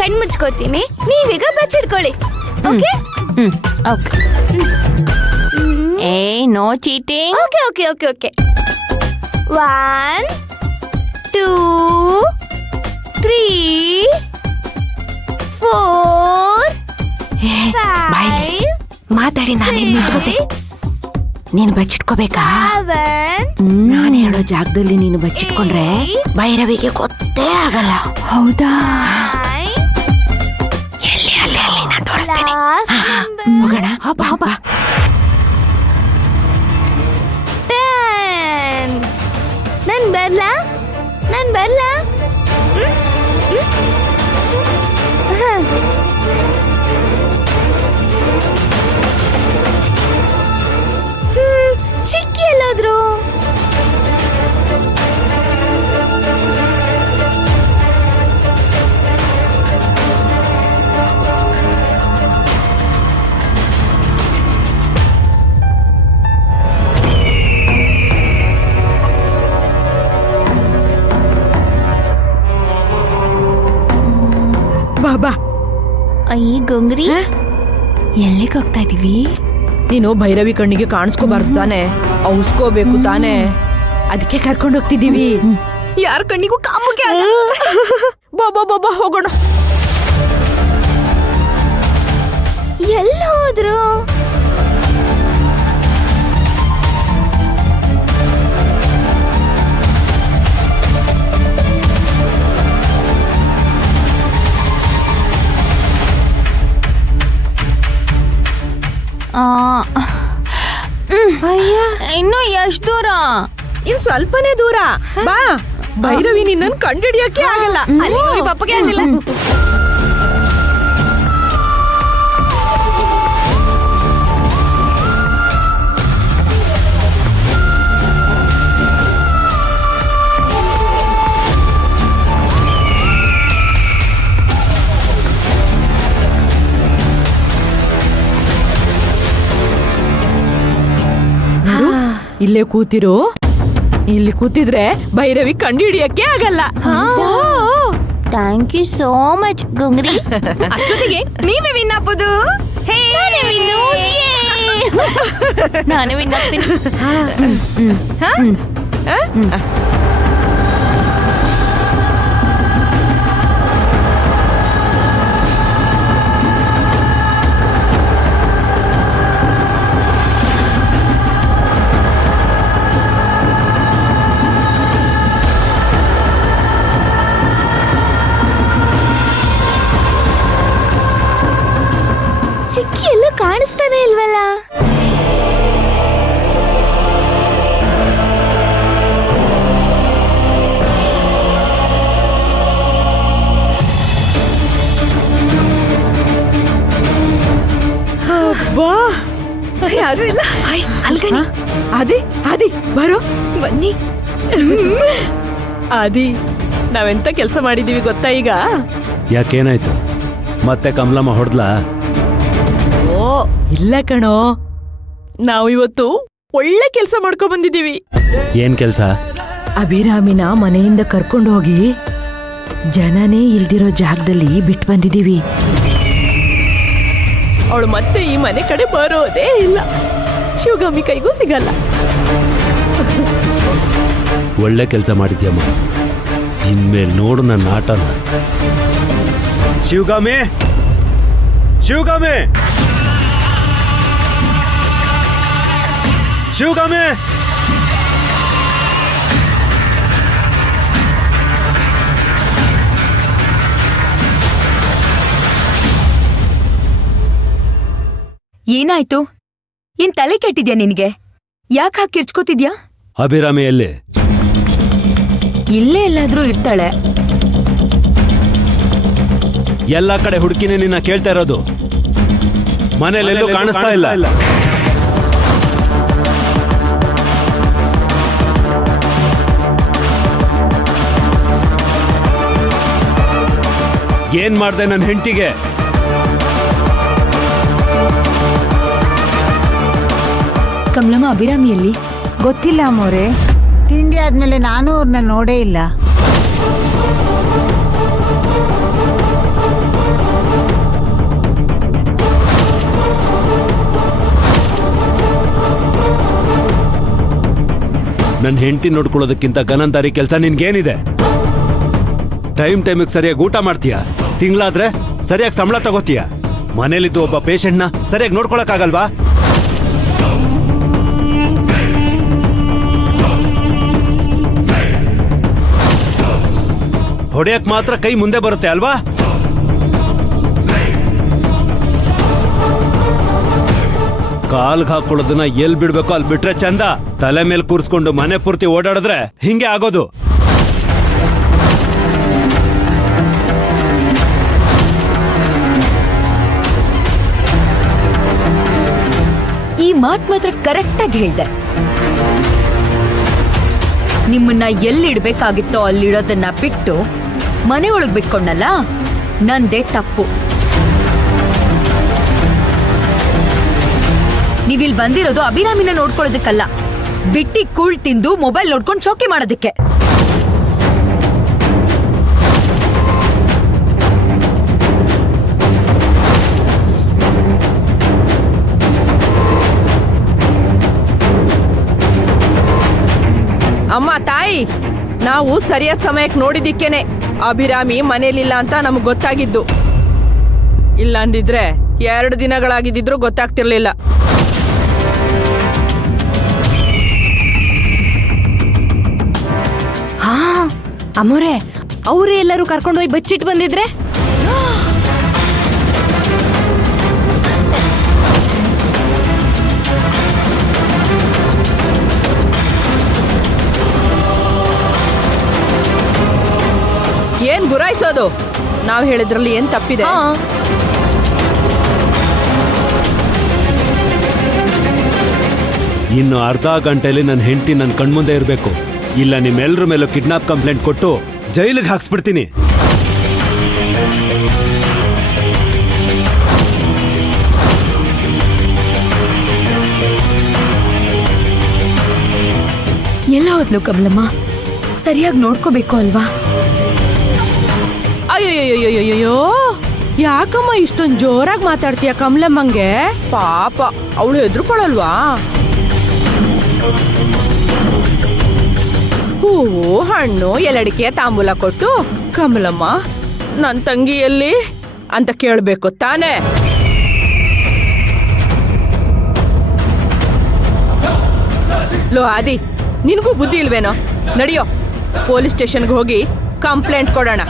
ಕಣ್ ಮುಚ್ಕೋತೀನಿ, ನೀವೀಗ ಬಚ್ಚಿಡ್ಕೊಳ್ಳಿ. Okay okay. ಏ no cheating. Okay okay okay okay. 1 2 3 4 5 ಮಾತಾಡಿ ನಾನೇನ್ ನಿಂತ್ಕೋತೆ. ನೀನು ಬಚ್ಚಿಟ್ಕೋಬೇಕಾ? 7 ನಾನು ಹೇಳೋ ಜಾಗದಲ್ಲಿ ನೀನು ಬಚ್ಚಿಟ್ಕೊಂಡ್ರೆ ಭೈರವಿಗೆ ಗೊತ್ತೇ ಆಗಲ್ಲ. ಹೌದಾ? ಎಲ್ಲಿ ಅಲ್ಲಿ ಅಲ್ಲಿ ನಾನು ತೋರಿಸ್ತೇನೆ. ಹೋಗೋಣ. ಬಾ. 10. ನನ್ ಬರ್ಲಾ? ಚಿಕ್ಕಿ ಎಲ್ಲೋದ್ರು? ಬಾ. ಅಯ್ಯ ಗೊಂಗ್ರಿ, ಎಲ್ಲಿಗೆ ಹೋಗ್ತಾ ಇದೀವಿ? ನೀನು ಭೈರವಿ ಕಣ್ಣಿಗೆ ಕಾಣಿಸ್ಕೋಬಾರ್ದು ತಾನೆ, ಔಸ್ಕೋಬೇಕು ತಾನೆ, ಅದಕ್ಕೆ ಕರ್ಕೊಂಡು ಹೋಗ್ತಿದೀವಿ. ಯಾರ ಕಣ್ಣಿಗೂ ಕಾಮಕ್ಕೆ ಬಾ ಹೋಗೋಣ. ಎಲ್ಲ ಹೋದ್ರು? ಇನ್ನು ಎಷ್ಟು ದೂರ? ಇನ್ ಸ್ವಲ್ಪನೇ ದೂರ. ಬಾ, ಭೈರವಿ ನಿನ್ನನ್ನು ಕಂಡಿಡಿಯೋಕೆ ಆಗಲ್ಲ. ಅಲ್ಲಿ ಪಪ್ಪಗೆ ಆಗಿಲ್ಲ. ಇಲ್ಲೇ ಕೂತಿರು. ಇಲ್ಲಿ ಕೂತಿದ್ರೆ ಭೈರವಿ ಕಂಡುಹಿಡಿಯಕ್ಕೆ ಆಗಲ್ಲ. Thank you so much Gongri. ಅಷ್ಟೊತ್ತಿಗೆ ನೀವೇ ವಿನ್ ಹಾಕೋದು. ನಾನೇ ವಿನ್ ಆಗ್ತೀನಿ. ಚಿಕ್ಕಿ ಎಲ್ಲ ಕಾಣಿಸ್ತಾನೆ ಇಲ್ವಲ್ಲ? ಬಾ, ಯಾರು ಇಲ್ಲ. ಅಲ್ಗಣಿ. ಆದಿ ಬರೋ, ಬನ್ನಿ. ಆದಿ, ನಾವೆಂತ ಕೆಲಸ ಮಾಡಿದೀವಿ ಗೊತ್ತಾ ಈಗ? ಯಾಕೇನಾಯ್ತು? ಮತ್ತೆ ಕಮಲಮ್ಮ ಹೊಡ್ಲಾ? ಓ ಇಲ್ಲ ಕಣೋ, ನಾವು ಇವತ್ತು ಒಳ್ಳೆ ಕೆಲಸ ಮಾಡ್ಕೊ ಬಂದಿದೀವಿ. ಏನ್ ಕೆಲ್ಸ? ಅಭಿರಾಮಿನ ಮನೆಯಿಂದ ಕರ್ಕೊಂಡು ಹೋಗಿ ಜನನೇ ಇಲ್ದಿರೋ ಜಾಗದಲ್ಲಿ ಬಿಟ್ಟು ಬಂದಿದೀವಿ. ಅವಳು ಮತ್ತೆ ಈ ಮನೆ ಕಡೆ ಬರೋದೇ ಇಲ್ಲ. ಶಿವಗಾಮಿ ಕೈಗೂ ಸಿಗಲ್ಲ. ಒಳ್ಳೆ ಕೆಲ್ಸ ಮಾಡಿದ್ಯಮ್ಮ. ಇನ್ಮೇಲೆ ನೋಡು ನನ್ನ ಆಟನ. ಶಿವಗಾಮಿ, ಶಿವಗಾಮಿ, ಶಿವಗಾಮಿ. ಏನಾಯ್ತು? ಏನ್ ತಲೆ ಕೆಟ್ಟಿದ್ಯಾ ನಿನಗೆ? ಯಾಕೆ ಹಾಕಿ ಕಿರ್ಚ್ಕೋತಿದ್ಯಾ? ಅಭಿರಾಮಿ ಎಲ್ಲಿ? ಇಲ್ಲೇ ಎಲ್ಲಾದ್ರೂ ಇರ್ತಾಳೆ. ಎಲ್ಲ ಕಡೆ ಹುಡುಕಿನೇ ನಿನ್ನ ಕೇಳ್ತಾ ಇರೋದು. ಮನೇಲೆಲ್ಲೂ ಕಾಣಿಸ್ತಾ ಇಲ್ಲ. ಏನ್ ಮಾಡ್ದೆ ನನ್ನ ಹೆಂಡತಿಗೆ? ಕಮಲಮ್ಮ, ಅಭಿರಾಮಿಯಲ್ಲಿ ಗೊತ್ತಿಲ್ಲ ಅಮ್ಮೋರೆ. ತಿಂಡಿ ಆದ್ಮೇಲೆ ನಾನು ಅವ್ರನ್ನ ನೋಡೇ ಇಲ್ಲ. ನನ್ನ ಹೆಂಡತಿ ನೋಡ್ಕೊಳ್ಳೋದಕ್ಕಿಂತ ಗನಂದಾರಿ ಕೆಲಸ ನಿನ್ಗೇನಿದೆ? ಟೈಮಿಗೆ ಸರಿಯಾಗಿ ಊಟ ಮಾಡ್ತೀಯ, ತಿಂಗಳಾದ್ರೆ ಸರಿಯಾಗಿ ಸಂಬಳ ತಗೋತೀಯ, ಮನೇಲಿದ್ದು ಒಬ್ಬ ಪೇಷಂಟ್ನ ಸರಿಯಾಗಿ ನೋಡ್ಕೊಳಕ್ಕಾಗಲ್ವಾ? ಹೊಡೆಯಕ್ ಮಾತ್ರ ಕೈ ಮುಂದೆ ಬರುತ್ತೆ ಅಲ್ವಾ? ಕಾಲ್ಗೆ ಹಾಕೊಳ್ಳೋದನ್ನ ಎಲ್ ಬಿಡ್ಬೇಕು ಅಲ್ಲಿ ಬಿಟ್ರೆ ಚಂದ. ತಲೆ ಮೇಲೆ ಕೂರ್ಸ್ಕೊಂಡು ಮನೆ ಪೂರ್ತಿ ಓಡಾಡಿದ್ರೆ ಹಿಂಗೆ ಆಗೋದು. ಈ ಮಾತ್ ಮಾತ್ರ ಕರೆಕ್ಟ್ ಆಗಿ ಹೇಳ್ದೆ. ನಿಮ್ಮನ್ನ ಎಲ್ಲಿಡ್ಬೇಕಾಗಿತ್ತೋ ಅಲ್ಲಿಡೋದನ್ನ ಬಿಟ್ಟು ಮನೆ ಒಳಗ್ ಬಿಟ್ಕೊಂಡಲ್ಲ, ನಂದೇ ತಪ್ಪು. ನೀವಿಲ್ ಬಂದಿರೋದು ಅಭಿರಾಮಿನ ನೋಡ್ಕೊಳ್ಳೋದಕ್ಕಲ್ಲ, ಬಿಟ್ಟಿ ಕೂಳ್ ತಿಂದು ಮೊಬೈಲ್ ನೋಡ್ಕೊಂಡು ಚೌಕಿ ಮಾಡೋದಕ್ಕೆ. ಅಮ್ಮ ತಾಯಿ, ನಾವು ಸರಿಯಾದ ಸಮಯಕ್ಕೆ ನೋಡಿದಿಕ್ಕೇನೆ ಅಭಿರಾಮಿ ಮನೇಲಿಲ್ಲ ಅಂತ ನಮ್ಗೆ ಗೊತ್ತಾಗಿದ್ದು. ಇಲ್ಲ ಅಂದಿದ್ರೆ 2 ದಿನಗಳಾಗಿದ್ದಿದ್ರು ಗೊತ್ತಾಗ್ತಿರ್ಲಿಲ್ಲ. ಹಾ ಅಮ್ಮೋರೆ, ಅವರೇ ಎಲ್ಲರೂ ಕರ್ಕೊಂಡೋಗಿ ಬಚ್ಚಿಟ್ಟು ಬಂದಿದ್ರೆ? ಏನ್ ಗುರಾಯಿಸೋದು? ನಾವ್ ಹೇಳಿದ್ರಲ್ಲಿ ಏನ್ ತಪ್ಪಿದೆ? ಇನ್ನು ಅರ್ಧ ಗಂಟೆಯಲ್ಲಿ ನನ್ನ ಹೆಂಡತಿ ನನ್ನ ಕಣ್ಮುಂದೆ ಇರಬೇಕು. ಇಲ್ಲ ನಿಮ್ಮೆಲ್ಲರ ಮೇಲೂ ಕಿಡ್ನಾಪ್ ಕಂಪ್ಲೇಂಟ್ ಕೊಟ್ಟು ಜೈಲಿಗೆ ಹಾಕ್ಸ್ಬಿಡ್ತೀನಿ. ಎಲ್ಲ ಹೋದ್ಲು ಕಮಲಮ್ಮ? ಸರಿಯಾಗಿ ನೋಡ್ಕೋಬೇಕು ಅಲ್ವಾ? ಅಯ್ಯಯ್ಯಯ್ಯಯ್ಯೋ, ಯಾಕಮ್ಮ ಇಷ್ಟೊಂದು ಜೋರಾಗಿ ಮಾತಾಡ್ತೀಯ ಕಮಲಮ್ಮಂಗೆ? ಪಾಪ, ಅವಳು ಹೆದರ್ಕೊಳ್ಳಲ್ವಾ? ಹೂವು ಹಣ್ಣು ಎಲ್ಲಡಿಕೆ ತಾಂಬೂಲ ಕೊಟ್ಟು ಕಮಲಮ್ಮ ನನ್ ತಂಗಿ ಎಲ್ಲಿ ಅಂತ ಕೇಳ್ಬೇಕು ತಾನೇ? ಲೋ ಆದಿ, ನಿನಗೂ ಬುದ್ಧಿ ಇಲ್ವೇನೋ? ನಡಿಯೋ, ಪೊಲೀಸ್ ಸ್ಟೇಷನ್ಗೆ ಹೋಗಿ ಕಂಪ್ಲೇಂಟ್ ಕೊಡೋಣ.